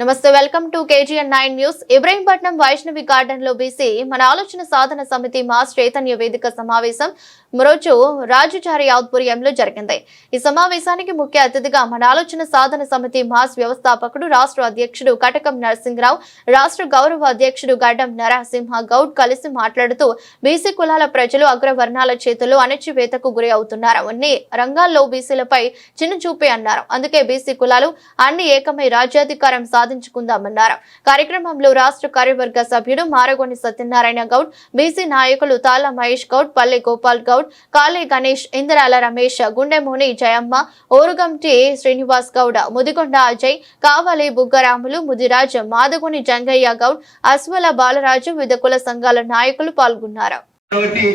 నమస్తే welcome to KGN nine news. Ibrahimpatnam Vaishnavi గార్డెన్లో BC మన ఆలోచన సాధన సమితి మాస్ చైతన్య వేదిక సమావేశం రోజు రాజుచారి ఆధ్వర్యంలో జరిగింది. ఈ సమావేశానికి ముఖ్య అతిథిగా మన ఆలోచన సాధన సమితి మాస్ వ్యవస్థాపకుడు రాష్ట్ర అధ్యక్షుడు కటకం నరసింహరావు రాష్ట్ర గౌరవ అధ్యక్షుడు గడ్డం నరసింహ గౌడ్ కలిసి మాట్లాడుతూ బీసీ కులాల ప్రజలు అగ్రవర్ణాల చేతుల్లో అణచివేతకు గురి అవుతున్నారు. అన్ని రంగాల్లో బీసీలపై చిన్న చూపే అన్నారు. అందుకే బీసీ కులాలు అన్ని ఏకమై రాజ్యాధికారం సాధించుకుందామన్నారు. కార్యక్రమంలో రాష్ట్ర కార్యవర్గ సభ్యుడు మారగొని సత్యనారాయణ గౌడ్ బీసీ నాయకులు తాళ్ళ మహేష్ గౌడ్ పల్లె గోపాల్ గౌడ్ కాళే గణేష్ ఇంద్రాల రమేష్ గుండెమోని జయమ్మ ఓరుగంటి శ్రీనివాస్ గౌడ్ ముదిగొండ అజయ్ కావాలి బుగ్గరాములు ముదిరాజ్ మాదగుని జంగయ్య గౌడ్ అశ్వల బాలరాజు వివిధ కుల సంఘాల నాయకులు పాల్గొన్నారు కాబట్టి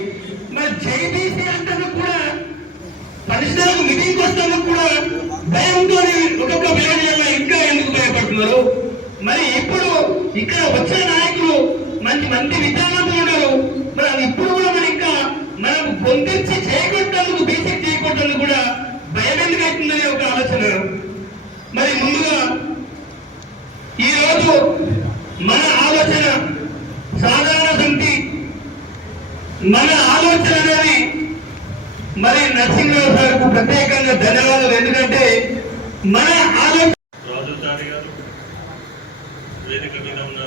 మరి జైబీసీ అంటే కూడా పరిశ్రమకు నిధికి వస్తాను కూడా భయంతో ఒక్కొక్క విలేజ్లలో ఇంకా ఎందుకు భయపడుతున్నారు? మరి ఇప్పుడు ఇక్కడ వచ్చిన నాయకులు మంచి మంచి విధానంలో ఉన్నారు. మరి అది ఇప్పుడు కూడా మరి ఇంకా మనం పొందించి చేయకూడదు బీసెక్ చేయకూడదు కూడా భయం ఎందుకు అవుతుందనే ఒక ఆలోచన. మరి ముందుగా ఈ రోజు మన ఆలోచన సాధారణ సమితి మన ఆలోచన అనేది మరి నరసింహరావు సార్కు ప్రత్యేకంగా ధన్యవాదాలు. ఎందుకంటే మన ఆలోచన రాజుచారి గారు వేదిక మీద ఉన్న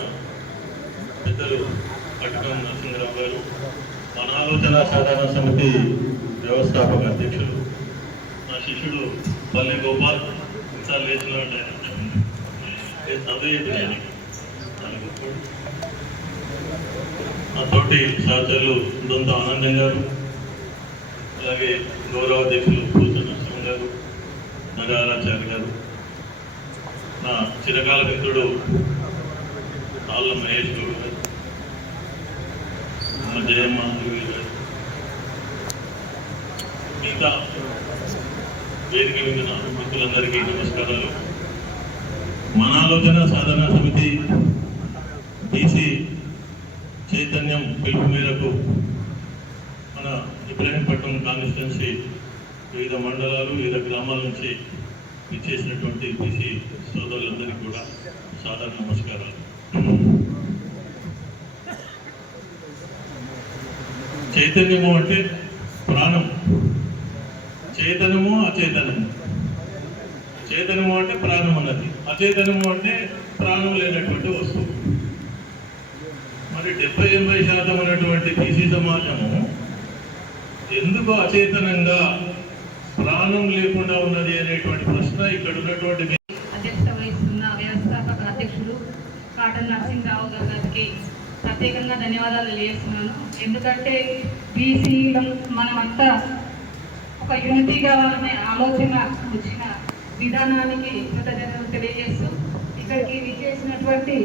పెద్దలు పట్టణం నరసింహరావు గారు మన ఆలోచన సాధారణ సమితి వ్యవస్థాపక అధ్యక్షులు నా శిష్యుడు పల్లె గోపాల్ ఇంకా లేచిన ఆయన. చదివేది నా తోటి సహచరులు దొంత ఆనందం గారు అలాగే గౌరవ అధ్యక్షులు పూత నరసింహ గారు నగారాచార్య గారు నా చిరకాల మిత్రుడు ఆళ్ళ మహేష్ గౌడ్ గారు మా జయమ్మ గారు మిగతా వేదిక విన్న మిత్రులందరికీ నమస్కారాలు. మన ఆలోచన సాధన సమితి బీసీ చైతన్యం పిలుపు మేరకు ఇబ్రాహీంపట్నం కాన్స్టిట్యున్సీ వివిధ మండలాలు వివిధ గ్రామాల నుంచి ఇచ్చేసినటువంటి బీసీ సోదరులందరికీ కూడా సాధారణ నమస్కారాలు. చైతన్యము అంటే ప్రాణం. చైతన్యము అచేతనము చైతన్యము అంటే ప్రాణం అన్నది. అచేతనము అంటే ప్రాణం లేనటువంటి వస్తువు. మరి డెబ్బై ఎనభై శాతం ఉన్నటువంటి బీసీ సమాజము ఎందుకు అచేతనంగా ప్రాణం లేకుండా ఉన్నది అనేటువంటి ప్రశ్న ఇక్కడ ఉన్నటువంటి అధ్యక్షత వహిస్తున్న వ్యవస్థాపక అధ్యక్షుడు కాటన్ నరసింహరావు గారికి ప్రత్యేకంగా ధన్యవాదాలు తెలియజేస్తున్నాను. ఎందుకంటే బీసీలో మనమంతా ఒక యూనిటీగా కావాలనే ఆలోచన వచ్చిన విధానానికి కృతజ్ఞతలు తెలియజేస్తూ ఇక్కడికి విచ్చేసినటువంటి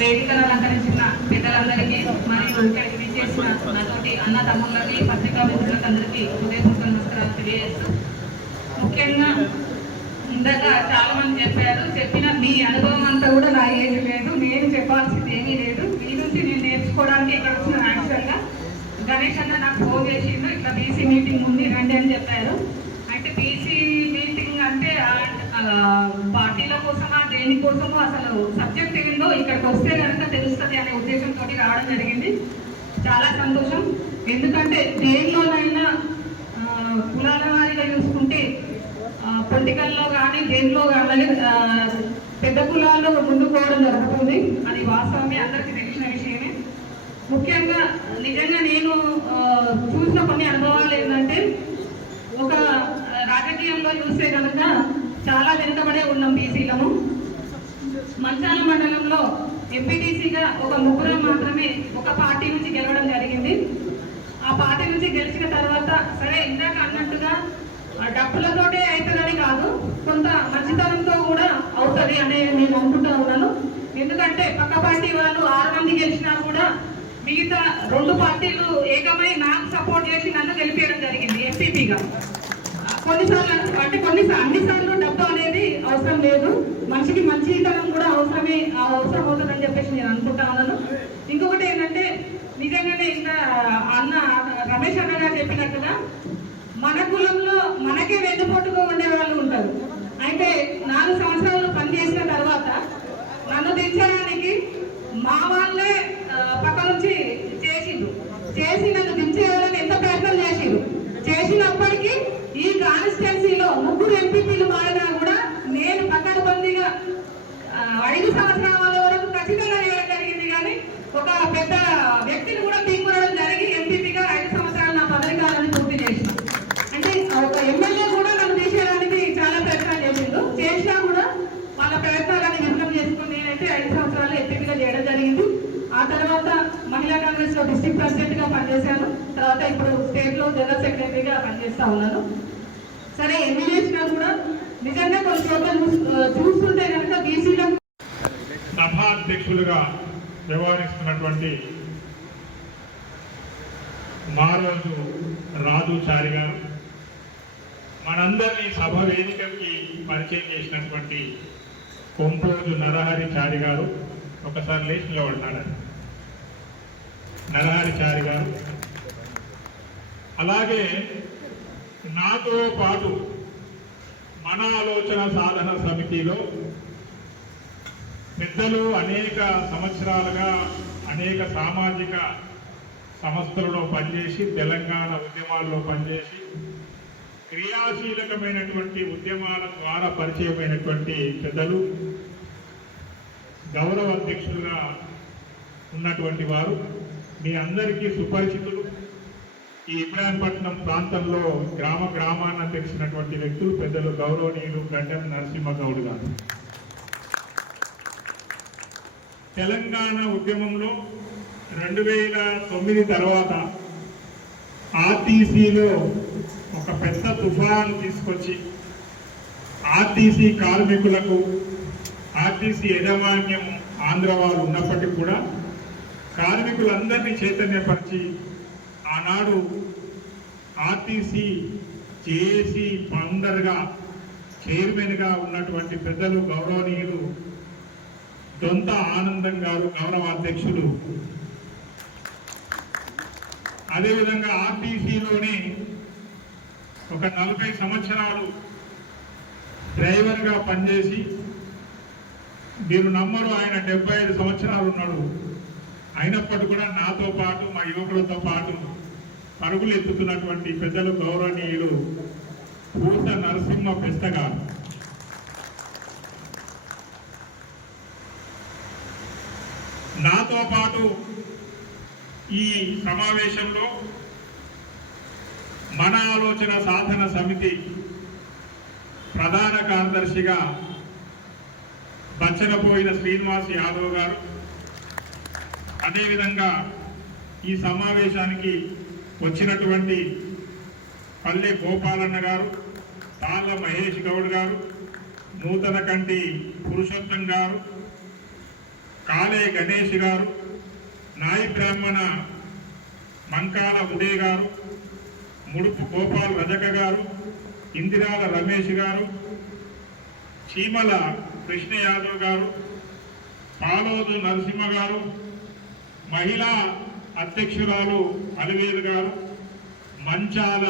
వేదికను అలంకరించిన పెద్దలందరికీ మరియు అన్న తమ్ముళ్ళకి పత్రికా మిత్రులకు అందరికీ హృదయపూర్వక నమస్కారాలు తెలియజేస్తూ ముఖ్యంగా ఇందాక చాలా మంది చెప్పారు చెప్పిన మీ అనుభవం అంతా కూడా నా ఏది లేదు నేను చెప్పాల్సింది ఏమీ లేదు. మీ నుంచి నేను నేర్చుకోవడానికి ఇక్కడ వచ్చిన యాక్చువల్గా గణేష్ అన్న నాకు ఫోన్ చేసిండు ఇట్లా బీసీ మీటింగ్ ఉంది రండి అని చెప్పారు. అంటే బీసీ మీటింగ్ అంటే పార్టీల కోసమా దేనికోసమో అసలు సబ్జెక్ట్ ఏందో ఇక్కడికి వస్తే కనుక తెలుస్తుంది అనే ఉద్దేశంతో రావడం జరిగింది. చాలా సంతోషం. ఎందుకంటే దేనిలోనైనా కులాల వారిగా చూసుకుంటే పొలిటికల్లో కానీ దేనిలో కానీ పెద్ద కులాల్లో ముందుకు పోవడం జరుగుతుంది. అది వాస్తవమే అందరికీ తెలిసిన విషయమే. ముఖ్యంగా నిజంగా నేను చూసిన కొన్ని అనుభవాలు ఏంటంటే ఒక రాజకీయంలో చూస్తే కనుక చాలా వెనుకబడే ఉన్నాం బీసీలము. మంచాల మండలంలో ఎంపీటీసీగా ఒక ముగ్గురు మాత్రమే ఒక పార్టీ నుంచి గెలవడం జరిగింది. ఆ పార్టీ నుంచి గెలిచిన తర్వాత సరే ఇందాక అన్నట్టుగా ఆ డబ్బులతోటే అవుతుందని కాదు కొంత మంచితనంతో కూడా అవుతుంది అని నేను అనుకుంటా ఉన్నాను. ఎందుకంటే పక్క పార్టీ వాళ్ళు ఆరు మంది గెలిచినా కూడా మిగతా రెండు పార్టీలు ఏకమై నాకు సపోర్ట్ చేసి నన్ను గెలిపేయడం జరిగింది ఎంపీపీగా కొన్నిసార్లు అంటే కొన్ని అన్నిసార్లు డబ్బు అనేది అవసరం లేదు. మనిషికి మంచితనం కూడా అవసరమే అవసరం అవుతుందని చెప్పేసి నేను అనుకుంటా ఉన్నాను. ఇంకొకటి ఏంటంటే నిజంగానే ఇంకా అన్న రమేష్ అన్న గారు చెప్పినట్టుగా మన కులంలో మనకే వెన్నుపోటుగా ఉండే వాళ్ళు ఉంటారు. అయితే నాలుగు సంవత్సరాలు పనిచేసిన తర్వాత నన్ను దించడానికి మా వాళ్ళే పక్క నుంచి చేసిండు చేసి నన్ను దించేవాళ్ళు డిస్టిక్లో ప్రెసిడెంట్గా పనిచేశాను. తర్వాత ఇప్పుడు స్టేట్లో జనరల్ సెక్రటరీగా పనిచేస్తా ఉన్నాను. సరే ఎన్ని చేసినా కూడా నిజంగా కొన్ని చోట్ల చూస్తుంటే కనుక బీసీలకు సభాధ్యక్షులుగా వ్యవహరిస్తున్నటువంటి మారోజు రాజు చారి గారు మనందరినీ సభ వేదికకి పరిచయం చేసినటువంటి కొంపోజు నరహరి చారి గారు ఒకసారి లేచి నిలబడినాడు నరహరిచారి గారు అలాగే నాతో పాటు మన ఆలోచన సాధన సమితిలో పెద్దలు అనేక సంవత్సరాలుగా అనేక సామాజిక సంస్థలలో పనిచేసి తెలంగాణ ఉద్యమాల్లో పనిచేసి క్రియాశీలకమైనటువంటి ఉద్యమాల ద్వారా పరిచయమైనటువంటి పెద్దలు గౌరవ అధ్యక్షులుగా ఉన్నటువంటి వారు. మీ అందరికీ సుపరిచితులు. ఈ ఇబ్రాహీంపట్నం ప్రాంతంలో గ్రామ గ్రామాన తెలిసినటువంటి వ్యక్తులు పెద్దలు గౌరవనీయులు గడ్డం నరసింహగౌడ్ గారు. తెలంగాణ ఉద్యమంలో రెండు వేల తొమ్మిది తర్వాత ఆర్టీసీలో ఒక పెద్ద తుఫాను తీసుకొచ్చి ఆర్టీసీ కార్మికులకు ఆర్టీసీ యజమాన్యం ఆంధ్ర వారు ఉన్నప్పటికీ కూడా కార్మికులందరినీ చైతన్యపరిచి ఆనాడు ఆర్టీసీ జేఏసీ ఫౌండర్గా చైర్మన్గా ఉన్నటువంటి పెద్దలు గౌరవనీయులు దొంత ఆనందం గారు గౌరవ అధ్యక్షులు అదేవిధంగా ఆర్టీసీలోనే ఒక నలభై సంవత్సరాలు డ్రైవర్గా పనిచేసి మీరు నమ్మరు ఆయన డెబ్బై ఐదు సంవత్సరాలు ఉన్నాడు. అయినప్పటికీ కూడా నాతో పాటు మా యువకులతో పాటు పరుగులు ఎత్తుతున్నటువంటి పెద్దలు గౌరవనీయులు పూస నరసింహ పెస్తగా నాతో పాటు ఈ సమావేశంలో మన ఆలోచన సాధన సమితి ప్రధాన కార్యదర్శిగా బచ్చనపోయిన శ్రీనివాస్ యాదవ్ గారు అదేవిధంగా ఈ సమావేశానికి వచ్చినటువంటి పల్లె గోపాలన్న గారు తాళ్ళ మహేష్ గౌడ్ గారు నూతన కంటి పురుషోత్తం గారు కాళే గణేష్ గారు నాయి బ్రాహ్మణ మంకాల ఉదయ్ గారు ముడుపు గోపాల్ రజక గారు ఇందిరాల రమేష్ గారు చీమల కృష్ణ యాదవ్ గారు పాలోదు నరసింహ గారు మహిళా అధ్యక్షురాలు అలివేలు గారు మంచాల